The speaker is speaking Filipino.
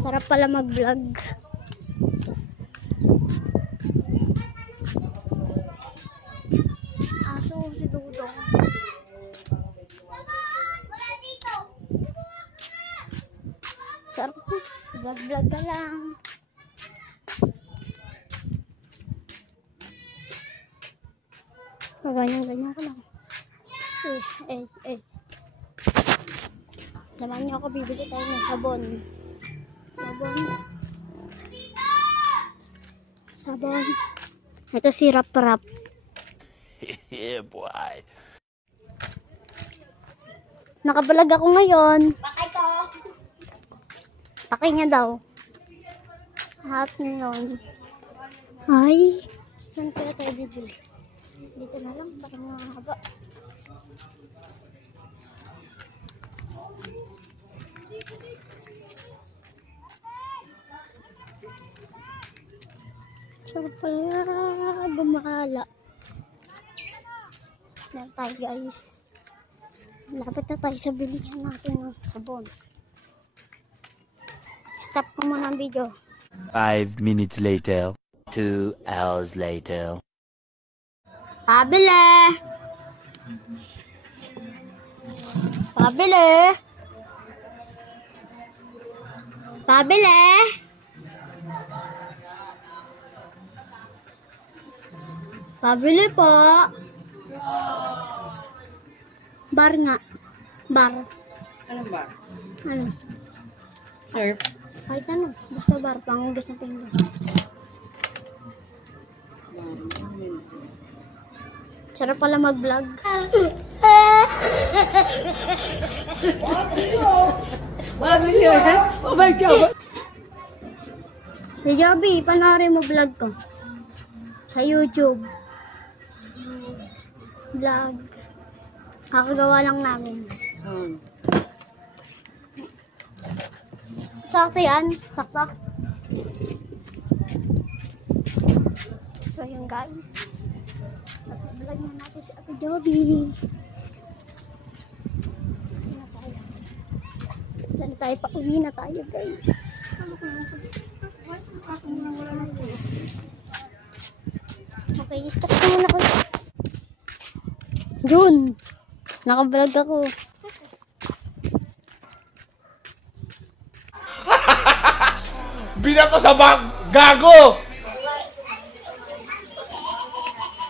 Sarap pala mag-vlog. Aso si Dudong. Sarap. Vlog-vlog ka lang. Ganyan-ganyan ko lang. Samahan niyo ako, bibili tayo ng sabon. Sabon. Ito si Rap-Rap. Yeah, boy. Nakabalag ako ngayon. Pakay ko. Pakay niya daw. Hot ngayon. Ay, saan kaya tayo bibili? Dito na lang, parang mahaba. Sarap pala gumala. Yan tayo guys. Lapit na tayo sa bilihan natin ng sabon. Stop ko muna ang video. 5 minutes later. 2 hours later. Pabili! Pabili! Pabili! Pabili po! Bar nga. Bar. Anong bar? Ano? Surf? Kahit ano. Basta bar. Pangugas ng pinggas. Sarap pala mag-vlog. Oh my God! Hey Joby, panoorin mo vlog ko. Sa YouTube. Vlog. Kakagawa lang namin. Sakto yan. Sakto. So yun guys. Vlog na natin si Ate Joby. Yan tayo, pauwi na tayo guys. Okay, stop ko muna ko. June, naka-vlog ako. Binato sa bag! Gago!